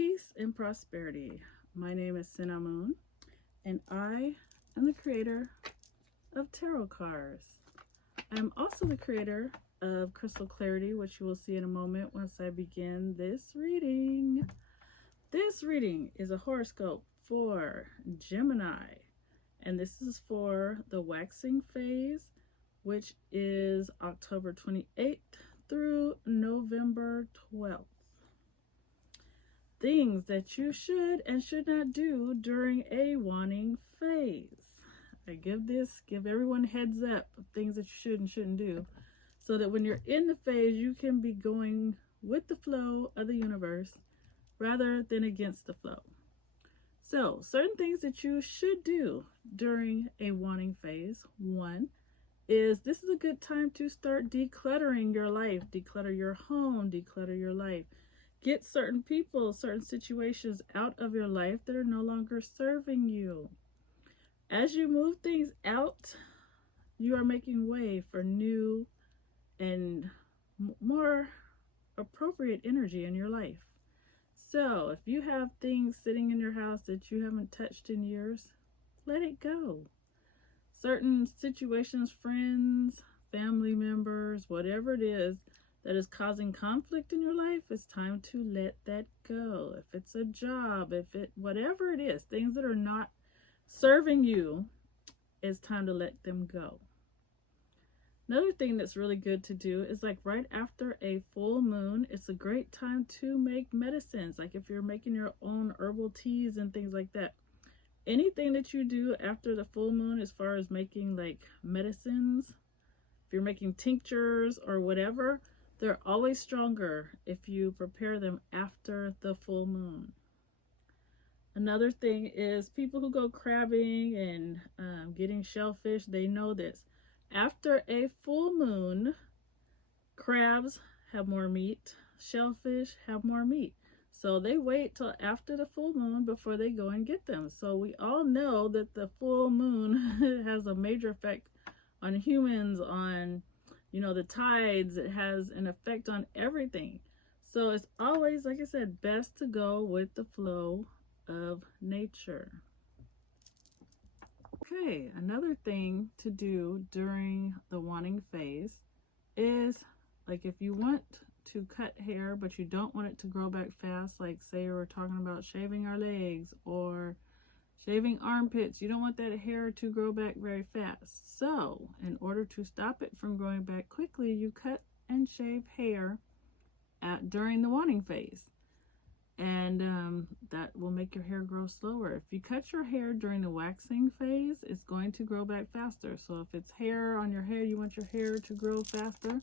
Peace and prosperity. My name is Cinnamon, and I am the creator of tarot cards. I'm also the creator of crystal clarity, which you will see in a moment once I begin this reading. This reading is a horoscope for Gemini, and this is for the waxing phase, which is October 28th through November 12th. Things that you should and should not do during a wanting phase. I give everyone heads up of things that you should and shouldn't do, so that when you're in the phase, you can be going with the flow of the universe rather than against the flow. So, certain things that you should do during a wanting phase. One is this is a good time to start decluttering your life, declutter your home, declutter your life. Get certain people, certain situations out of your life that are no longer serving you. As you move things out, you are making way for new and more appropriate energy in your life. So if you have things sitting in your house that you haven't touched in years, let it go. Certain situations, friends, family members, whatever it is that is causing conflict in your life, it's time to let that go. If it's a job, whatever it is, things that are not serving you, it's time to let them go. Another thing that's really good to do is like right after a full moon, it's a great time to make medicines. Like if you're making your own herbal teas and things like that. Anything that you do after the full moon as far as making like medicines, if you're making tinctures or whatever, they're always stronger if you prepare them after the full moon. Another thing is people who go crabbing and getting shellfish, they know this. After a full moon, crabs have more meat, shellfish have more meat. So they wait till after the full moon before they go and get them. So we all know that the full moon has a major effect on humans, on the tides. It has an effect on everything. So it's always, like I said, best to go with the flow of nature. Okay, another thing to do during the wanting phase is like if you want to cut hair but you don't want it to grow back fast, like say we're talking about shaving our legs or shaving armpits, you don't want that hair to grow back very fast. So in order to stop it from growing back quickly, you cut and shave hair during the wanting phase, and that will make your hair grow slower. If you cut your hair during the waxing phase, it's going to grow back faster. So if it's hair on your hair, you want your hair to grow faster,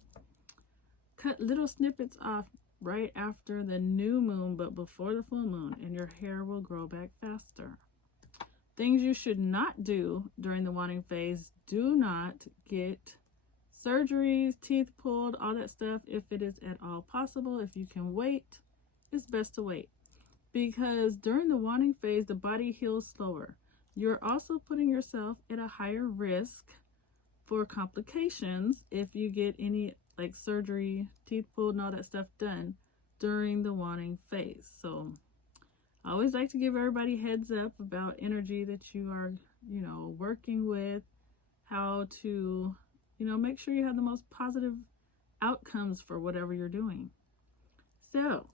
cut little snippets off right after the new moon but before the full moon, and your hair will grow back faster. Things you should not do during the wanting phase: do not get surgeries, teeth pulled, all that stuff. If it is at all possible, if you can wait, it's best to wait, because during the wanting phase, the body heals slower. You're also putting yourself at a higher risk for complications if you get any like surgery, teeth pulled, and all that stuff done during the wanting phase. So I always like to give everybody heads up about energy that you are, working with, how to, make sure you have the most positive outcomes for whatever you're doing. So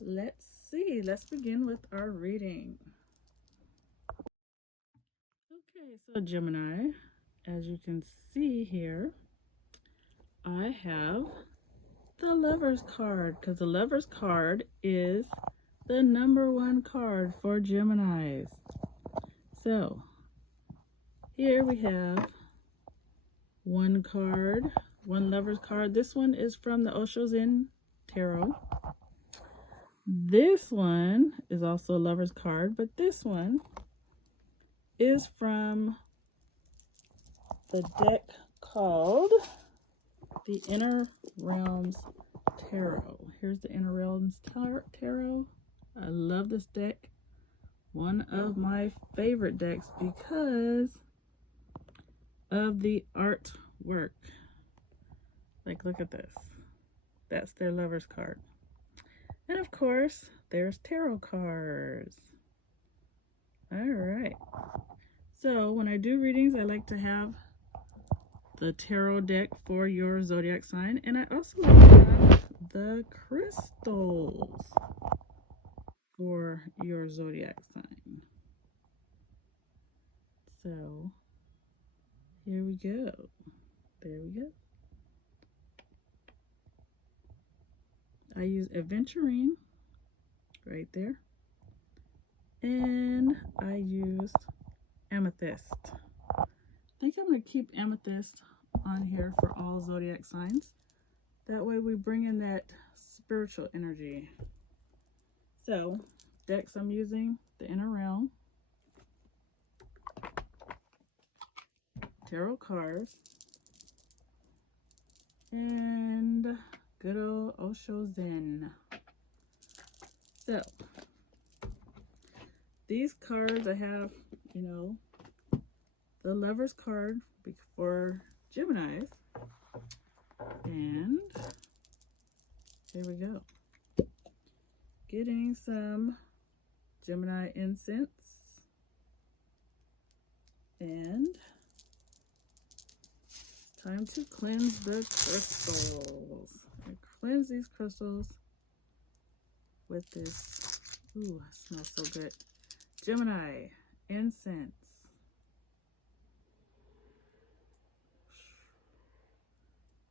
let's see. Let's begin with our reading. Okay, so Gemini, as you can see here, I have the Lover's card, because the Lover's card is the number one card for Geminis. So here we have one card, one Lover's card. This one is from the Osho Zen Tarot. This one is also a Lover's card, but this one is from the deck called the Inner Realms Tarot. Here's the Inner Realms Tarot. I love this deck. One of my favorite decks because of the artwork. Like, look at this. That's their Lover's card. And of course, there's tarot cards. All right. So when I do readings, I like to have the tarot deck for your zodiac sign, and I also like to have the crystals for your zodiac sign. So here we go. There we go. I use aventurine right there, and I used amethyst. I think I'm going to keep amethyst on here for all zodiac signs. That way we bring in that spiritual energy. So, decks I'm using, the Inner Realm, tarot cards, and good old Osho Zen. So, these cards I have, you know, the Lover's card for Geminis, and here we go. Getting some Gemini incense, and it's time to cleanse the crystals. I cleanse these crystals with this, ooh, it smells so good, Gemini incense.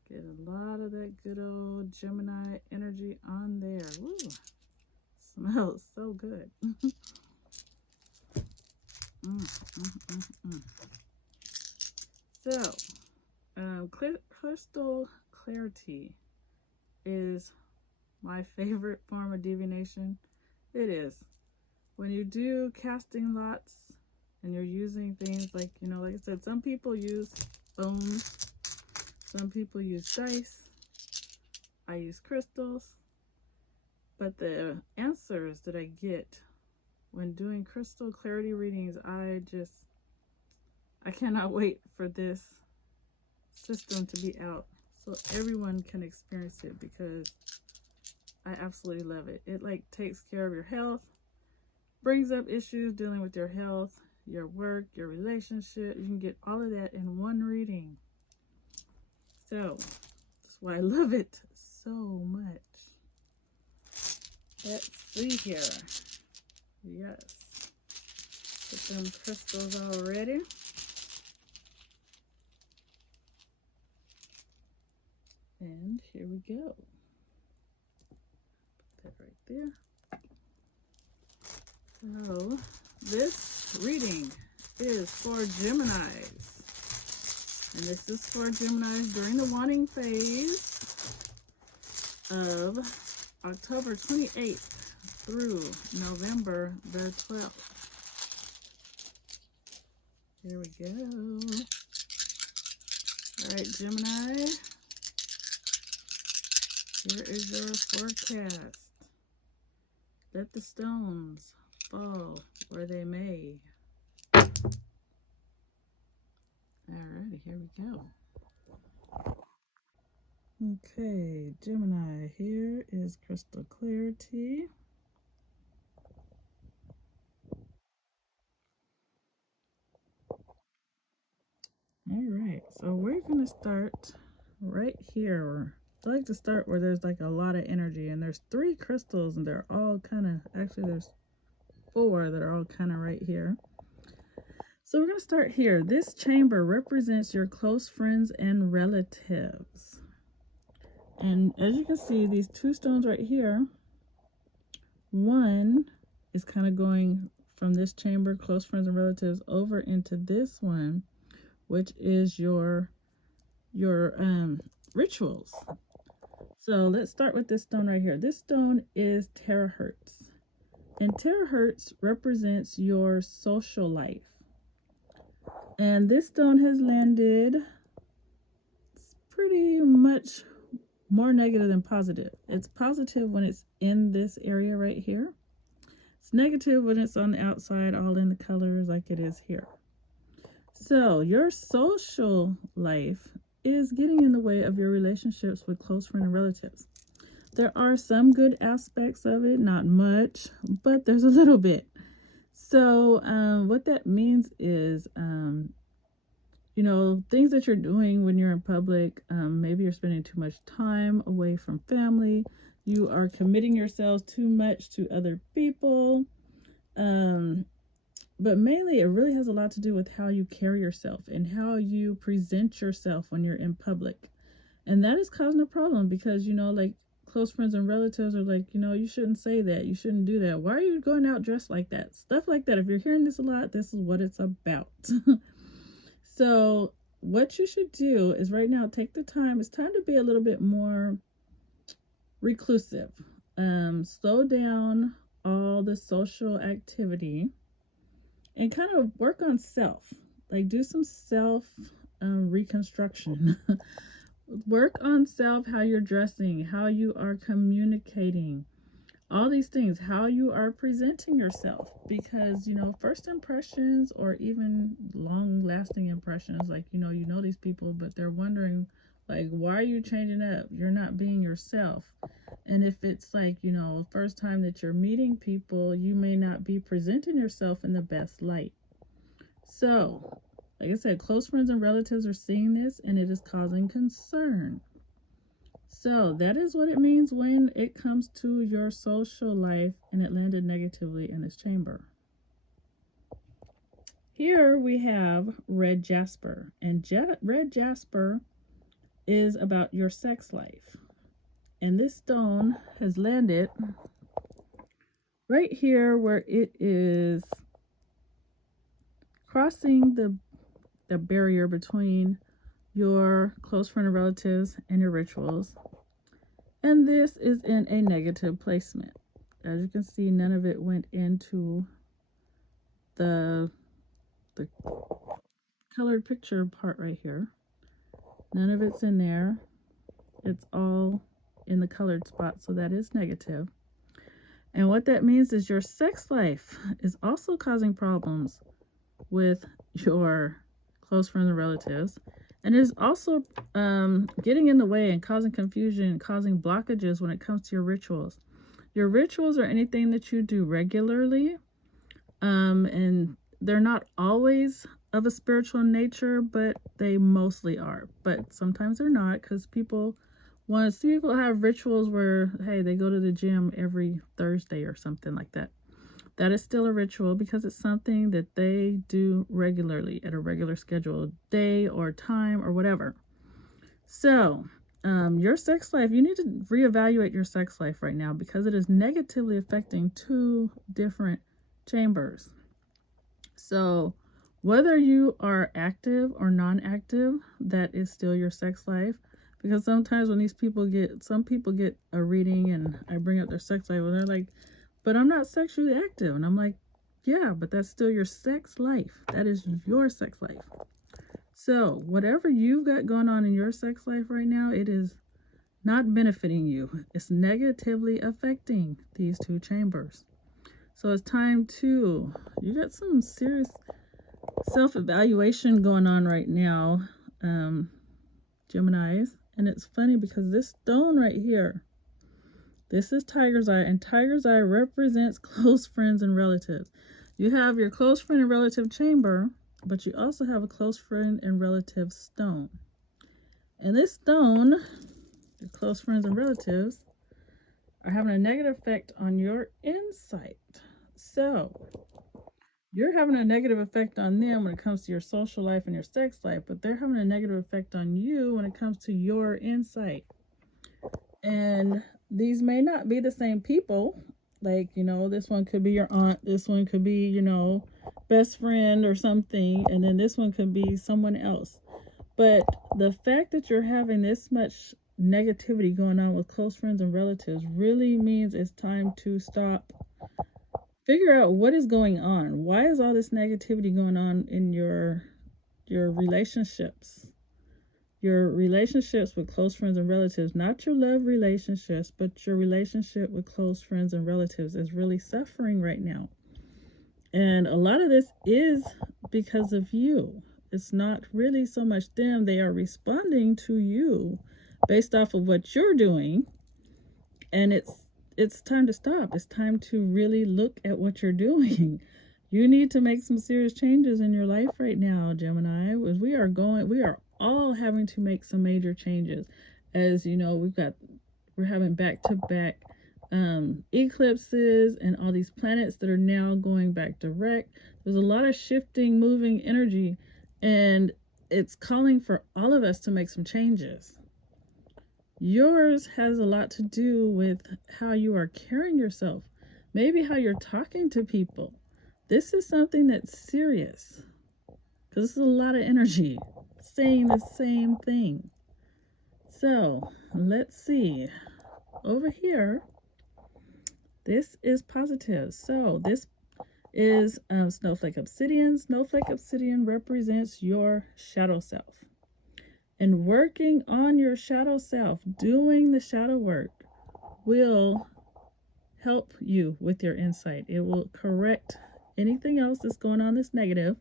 Get a lot of that good old Gemini energy on there. Ooh, smells so good. So, crystal clarity is my favorite form of divination. It is. When you do casting lots and you're using things like, you know, like I said, some people use bones, some people use dice. I use crystals. But the answers that I get when doing crystal clarity readings, I cannot wait for this system to be out so everyone can experience it, because I absolutely love it. It like takes care of your health, brings up issues dealing with your health, your work, your relationship. You can get all of that in one reading. So that's why I love it so much. Let's see here. Yes. Put them crystals all ready. And here we go. Put that right there. So this reading is for Geminis. And this is for Geminis during the wanting phase of October 28th through November the 12th. Here we go. All right, Gemini. Here is your forecast. Let the stones fall where they may. Alrighty, here we go. Okay, Gemini, here is crystal clarity. Alright, so we're going to start right here. I like to start where there's like a lot of energy, and there's 3 crystals, and they're all kind of, actually there's 4 that are all kind of right here. So we're going to start here. This chamber represents your close friends and relatives. And as you can see, these 2 stones right here, one is kind of going from this chamber, close friends and relatives, over into this one, which is your rituals. So let's start with this stone right here. This stone is terahertz. And terahertz represents your social life. And this stone has landed, it's pretty much more negative than positive. It's positive when it's in this area right here. It's negative when it's on the outside, all in the colors like it is here. So your social life is getting in the way of your relationships with close friends and relatives. There are some good aspects of it, not much, but there's a little bit. So, what that means is, things that you're doing when you're in public, maybe you're spending too much time away from family, you are committing yourselves too much to other people. But mainly, it really has a lot to do with how you carry yourself and how you present yourself when you're in public. And that is causing a problem because, like close friends and relatives are like, you shouldn't say that. You shouldn't do that. Why are you going out dressed like that? Stuff like that. If you're hearing this a lot, this is what it's about. So, what you should do is right now take the time. It's time to be a little bit more reclusive. Slow down all the social activity and kind of work on self. Like, do some self reconstruction. Work on self, how you're dressing, how you are communicating, all these things, how you are presenting yourself. Because, first impressions or even long lasting impressions, like, you know these people, but they're wondering, like, why are you changing up? You're not being yourself. And if it's like, first time that you're meeting people, you may not be presenting yourself in the best light. So, like I said, close friends and relatives are seeing this and it is causing concern. So that is what it means when it comes to your social life, and it landed negatively in this chamber. Here we have red jasper, and red jasper is about your sex life. And this stone has landed right here where it is crossing the barrier between your close friend and relatives and your rituals. And this is in a negative placement. As you can see, none of it went into the colored picture part right here. None of it's in there. It's all in the colored spot, so that is negative. And what that means is your sex life is also causing problems with your close friends and relatives. And it is also getting in the way and causing confusion, causing blockages when it comes to your rituals. Your rituals are anything that you do regularly, and they're not always of a spiritual nature, but they mostly are. But sometimes they're not, because people have rituals where, hey, they go to the gym every Thursday or something like that. That is still a ritual because it's something that they do regularly at a regular scheduled day or time or whatever. So, your sex life, you need to reevaluate your sex life right now because it is negatively affecting two different chambers. So, whether you are active or non-active, that is still your sex life. Because sometimes when some people get a reading and I bring up their sex life and they're like, but I'm not sexually active. And I'm like, yeah, but that's still your sex life. That is your sex life. So whatever you've got going on in your sex life right now, it is not benefiting you. It's negatively affecting these two chambers. So it's time you got some serious self-evaluation going on right now, Geminis. And it's funny because this stone right here, this is Tiger's Eye, and Tiger's Eye represents close friends and relatives. You have your close friend and relative chamber, but you also have a close friend and relative stone. And this stone, your close friends and relatives, are having a negative effect on your insight. So, you're having a negative effect on them when it comes to your social life and your sex life, but they're having a negative effect on you when it comes to your insight. And these may not be the same people. Like, this one could be your aunt, this one could be, best friend or something, and then this one could be someone else. But the fact that you're having this much negativity going on with close friends and relatives really means it's time to stop. Figure out what is going on. Why is all this negativity going on in your relationships? Your relationships with close friends and relatives, not your love relationships, but your relationship with close friends and relatives is really suffering right now. And a lot of this is because of you. It's not really so much them. They are responding to you based off of what you're doing. And it's time to stop. It's time to really look at what you're doing. You need to make some serious changes in your life right now, Gemini. As we are all having to make some major changes. As you know, we're having back to back eclipses and all these planets that are now going back direct. There's a lot of shifting, moving energy, and it's calling for all of us to make some changes. Yours has a lot to do with how you are carrying yourself, maybe how you're talking to people. This is something that's serious because this is a lot of energy saying the same thing. So let's see. Over here, this is positive. So this is Snowflake Obsidian. Snowflake Obsidian represents your shadow self. And working on your shadow self, doing the shadow work, will help you with your insight. It will correct anything else that's going on that's negative,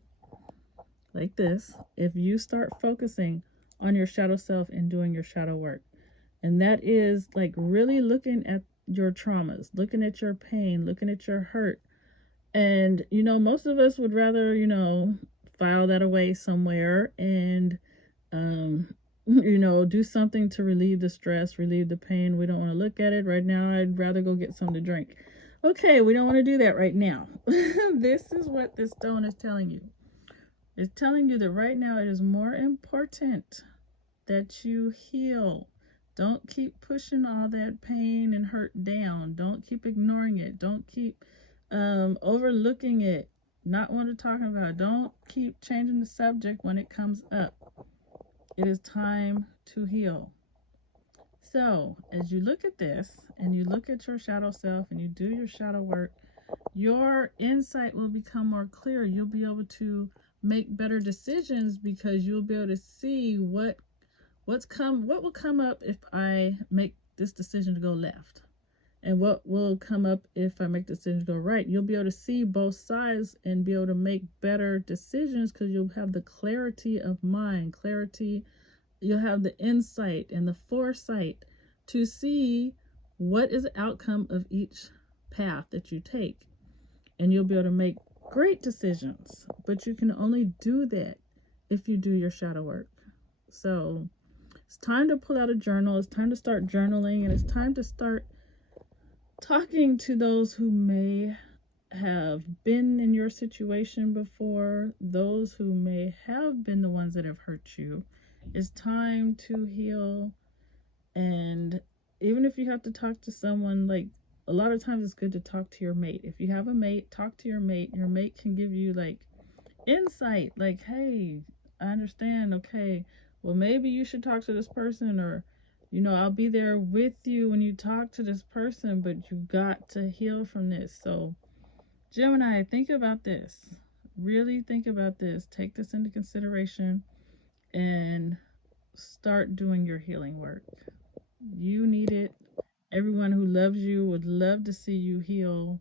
like this, if you start focusing on your shadow self and doing your shadow work. And that is like really looking at your traumas, looking at your pain, looking at your hurt. And, most of us would rather, file that away somewhere and, do something to relieve the stress, relieve the pain. We don't want to look at it right now. I'd rather go get something to drink. Okay, we don't want to do that right now. This is what this stone is telling you. It's telling you that right now it is more important that you heal. Don't keep pushing all that pain and hurt down. Don't keep ignoring it. Don't keep overlooking it, not want to talk about it. Don't keep changing the subject when it comes up. It is time to heal. So as you look at this and you look at your shadow self and you do your shadow work, your insight will become more clear. You'll be able to make better decisions because you'll be able to see what will come up if I make this decision to go left, and what will come up if I make the decision to go right. You'll be able to see both sides and be able to make better decisions because you'll have the clarity of mind, you'll have the insight and the foresight to see what is the outcome of each path that you take. And you'll be able to make great decisions, but you can only do that if you do your shadow work. So it's time to pull out a journal. It's time to start journaling, and it's time to start talking to those who may have been in your situation before, those who may have been the ones that have hurt you. It's time to heal. And even if you have to talk to someone, like a lot of times it's good to talk to your mate. If you have a mate, talk to your mate. Your mate can give you like insight, like, hey, I understand. Okay, well, maybe you should talk to this person, or I'll be there with you when you talk to this person, but you got to heal from this. So Gemini, think about this. Really think about this. Take this into consideration and start doing your healing work. You need it. Everyone who loves you would love to see you heal.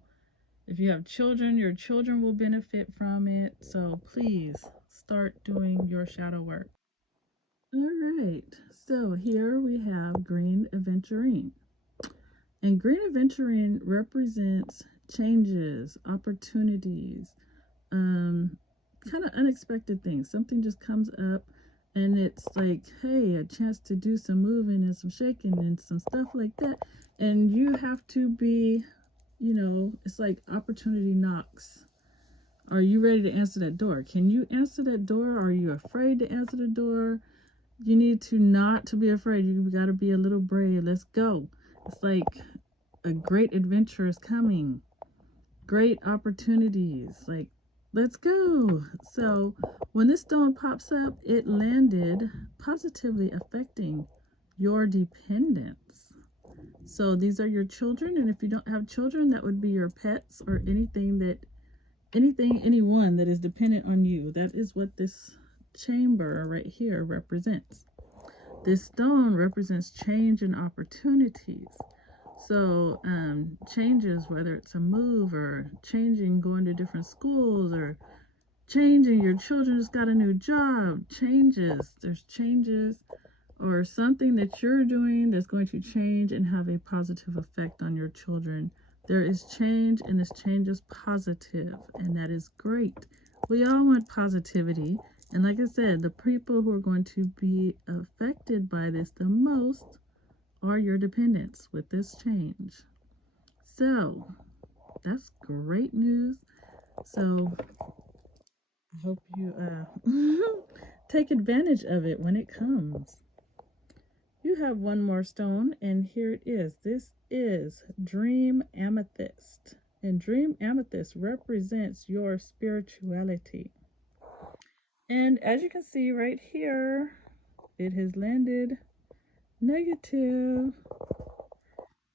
If you have children, your children will benefit from it. So please start doing your shadow work. All right, so here we have Green Aventurine. And Green Aventurine represents changes, opportunities, kind of unexpected things. Something just comes up and it's like, hey, a chance to do some moving and some shaking and some stuff like that. And you have to be, it's like opportunity knocks. Are you ready to answer that door? Can you answer that door? Are you afraid to answer the door? You need to not to be afraid. You got to be a little brave. Let's go. It's like a great adventure is coming. Great opportunities. Like, let's go. So when this stone pops up, it landed positively affecting your dependence. So these are your children. And if you don't have children, that would be your pets or anyone that is dependent on you. That is what this chamber right here represents. This stone represents change and opportunities. So changes, whether it's a move or changing, going to different schools, or changing, your children just got a new job, changes. There's changes or something that you're doing that's going to change and have a positive effect on your children. There is change, and this change is positive, and that is great. We all want positivity, and like I said, the people who are going to be affected by this the most are your dependents with this change. So that's great news. So I hope you take advantage of it when it comes. You have one more stone, and here it is. This is Dream Amethyst. And Dream Amethyst represents your spirituality. And as you can see right here, it has landed negative.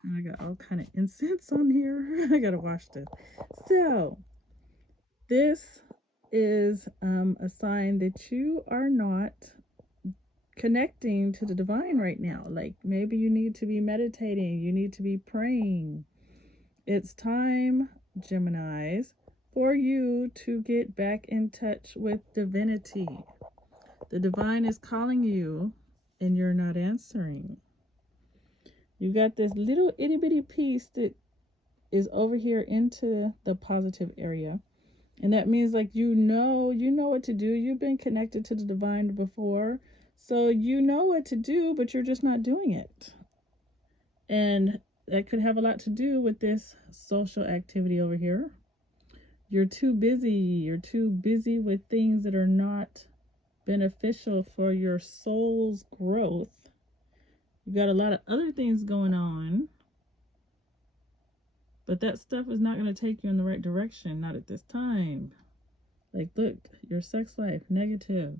I got all kind of incense on here. I gotta wash this. So this is a sign that you are not connecting to the divine right now. Like maybe you need to be meditating, you need to be praying. It's time, Geminis, for you to get back in touch with divinity. The divine is calling you and you're not answering. You got this little itty bitty piece that is over here into the positive area. And that means like you know what to do. You've been connected to the divine before. So you know what to do, but you're just not doing it. And that could have a lot to do with this social activity over here. You're too busy. You're too busy with things that are not beneficial for your soul's growth. You got a lot of other things going on, but that stuff is not going to take you in the right direction, not at this time. Like, look, your sex life, negative.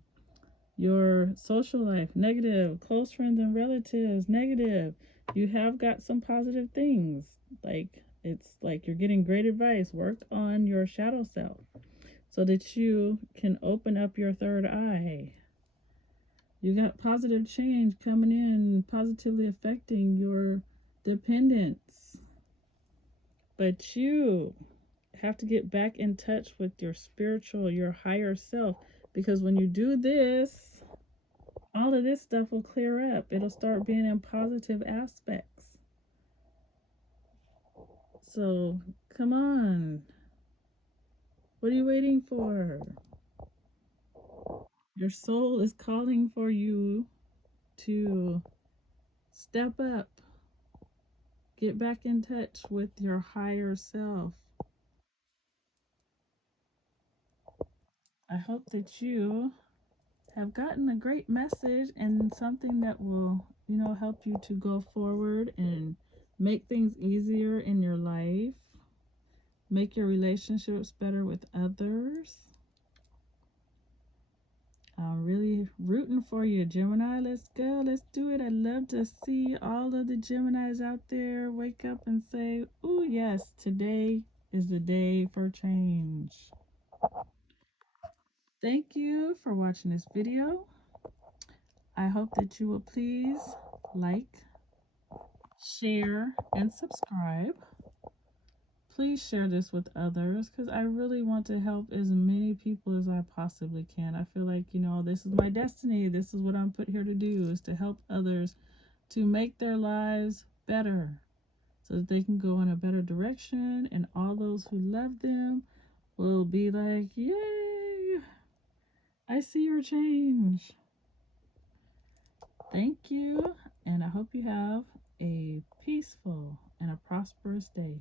Your social life, negative. Close friends and relatives, negative. You have got some positive things. Like, it's like you're getting great advice. Work on your shadow self so that you can open up your third eye. You got positive change coming in, positively affecting your dependents. But you have to get back in touch with your spiritual, your higher self. Because when you do this, all of this stuff will clear up. It'll start being in positive aspects. So, come on. What are you waiting for? Your soul is calling for you to step up. Get back in touch with your higher self. I hope that you have gotten a great message and something that will, help you to go forward and make things easier in your life, make your relationships better with others. I'm really rooting for you, Gemini. Let's go. Let's do it. I'd love to see all of the Geminis out there wake up and say, "Oh, yes, today is the day for change." Thank you for watching this video. I hope that you will please like, share, and subscribe. Please share this with others because I really want to help as many people as I possibly can. I feel like, this is my destiny. This is what I'm put here to do, is to help others to make their lives better so that they can go in a better direction, and all those who love them will be like, "Yay, I see your change." Thank you, and I hope you have a peaceful and a prosperous day.